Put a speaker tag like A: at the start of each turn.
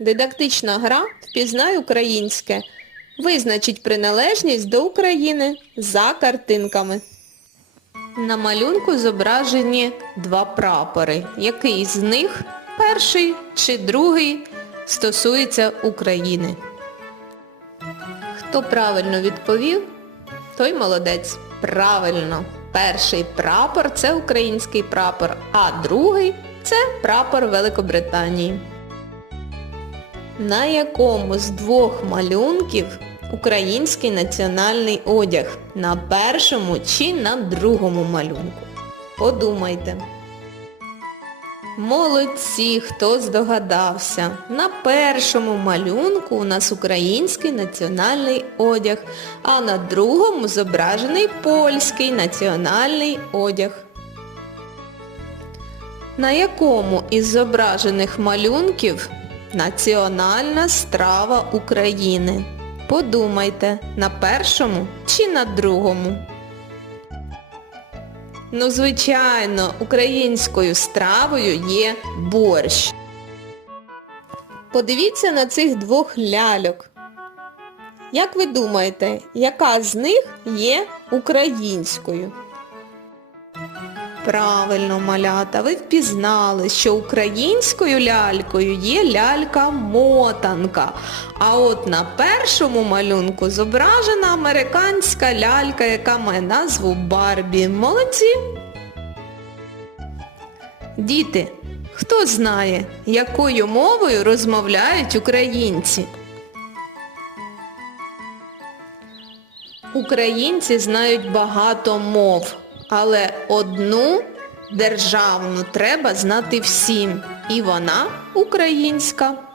A: Дидактична гра «Впізнай українське» визначить приналежність до України за картинками. На малюнку зображені два прапори. Який з них, перший чи другий, стосується України? Хто правильно відповів, той молодець. Правильно. Перший прапор це український прапор, а другий це прапор Великобританії. На якому з двох малюнків український національний одяг? На першому чи на другому малюнку? Подумайте. Молодці, хто здогадався. На першому малюнку у нас український національний одяг, а на другому зображений польський національний одяг. На якому із зображених малюнків національна страва України? Подумайте, на першому чи на другому? Ну, звичайно, українською стравою є борщ. Подивіться на цих двох ляльок. Як ви думаєте, яка з них є українською? Правильно, малята, ви впізнали, що українською лялькою є лялька-мотанка. А от на першому малюнку зображена американська лялька, яка має назву Барбі. Молодці! Діти, хто знає, якою мовою розмовляють українці? Українці знають багато мов, але одну державну треба знати всім. І вона українська.